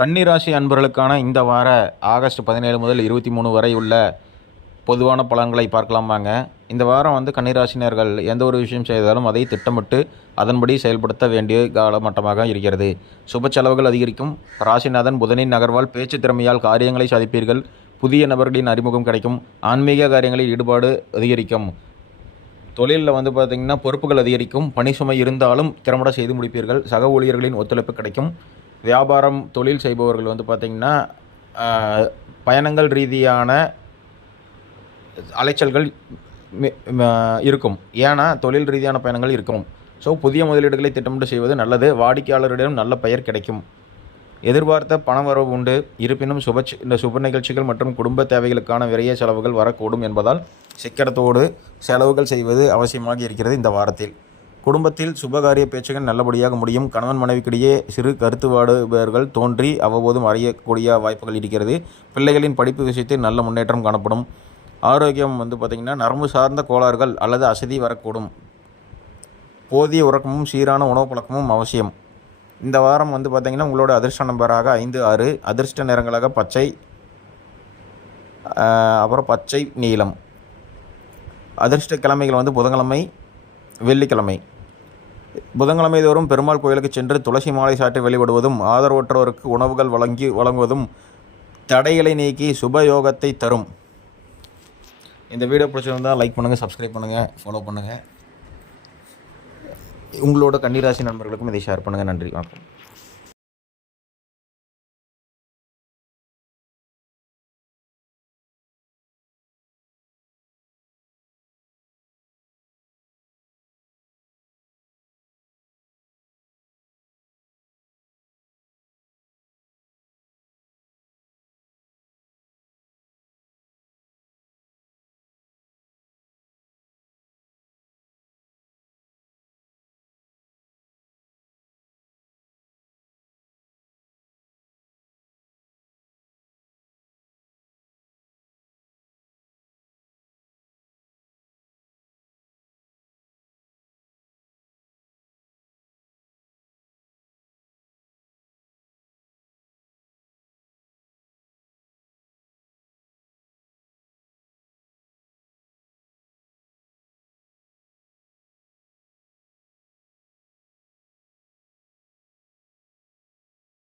கன்னி ராசி அன்பர்களுக்கான இந்த வார ஆகஸ்ட் 17 முதல் 23 வரை உள்ள பொதுவான பலன்களை பார்க்கலாமாங்க. இந்த வாரம் கன்னிராசினியர்கள் எந்த ஒரு விஷயம் செய்தாலும் அதை திட்டமிட்டு அதன்படி செயல்படுத்த வேண்டிய காலமட்டமாக இருக்கிறது. சுப செலவுகள் அதிகரிக்கும். ராசிநாதன் புதனின் நகர்வால் பேச்சு திறமையால் காரியங்களை சாதிப்பீர்கள். புதிய நபர்களின் அறிமுகம் கிடைக்கும். ஆன்மீக காரியங்களில் ஈடுபாடு அதிகரிக்கும். தொழிலில் பார்த்திங்கன்னா பொறுப்புகள் அதிகரிக்கும். பணி சுமை இருந்தாலும் திறம்பட செய்து முடிப்பீர்கள். சக ஊழியர்களின் ஒத்துழைப்பு கிடைக்கும். வியாபாரம் தொழில் செய்பவர்கள் பார்த்திங்கன்னா பயணங்கள் ரீதியான அலைச்சல்கள் இருக்கும். ஏன்னா தொழில் ரீதியான பயணங்கள் இருக்கும். ஸோ புதிய முதலீடுகளை திட்டமிட்டு செய்வது நல்லது. வாடிக்கையாளரிடம் நல்ல பெயர் கிடைக்கும். எதிர்பார்த்த பணவரவு உண்டு. இருப்பினும் இந்த சுப நிகழ்ச்சிகள் மற்றும் குடும்ப தேவைகளுக்கான விரைய செலவுகள் வரக்கூடும் என்பதால் சிக்கனத்தோடு செலவுகள் செய்வது அவசியமாக இருக்கிறது. இந்த வாரத்தில் குடும்பத்தில் சுபகாரிய பேச்சுகள் நல்லபடியாக முடியும். கணவன் மனைவிக்கிடையே சிறு கருத்து வேறுபாடுகள் தோன்றி அவ்வப்போதும் அறியக்கூடிய வாய்ப்புகள் இருக்கிறது. பிள்ளைகளின் படிப்பு விஷயத்தில் நல்ல முன்னேற்றம் காணப்படும். ஆரோக்கியம் பார்த்திங்கன்னா நரம்பு சார்ந்த கோளாறுகள் அல்லது அசதி வரக்கூடும். போதிய உறக்கமும் சீரான உணவு பழக்கமும் அவசியம். இந்த வாரம் பார்த்திங்கன்னா உங்களோட அதிர்ஷ்ட நம்பராக 5, 6, அதிர்ஷ்ட நிறங்களாக பச்சை, அப்புறம் பச்சை நீலம். அதிர்ஷ்ட கிழமைகள் புதன்கிழமை, வெள்ளிக்கிழமை. புதன்கிழமை தோறும் பெருமாள் கோயிலுக்கு சென்று துளசி மாலை சாற்றி வழிபடுவதும் ஆதரவற்றோருக்கு உணவுகள் வழங்குவதும் தடைகளை நீக்கி சுபயோகத்தை தரும். இந்த வீடியோ பிடிச்சிருந்தால் லைக் பண்ணுங்கள், சப்ஸ்கிரைப் பண்ணுங்கள், ஃபாலோ பண்ணுங்கள். உங்களோட கன்னிராசி நண்பர்களுக்கும் இதை ஷேர் பண்ணுங்கள். நன்றி, வணக்கம்.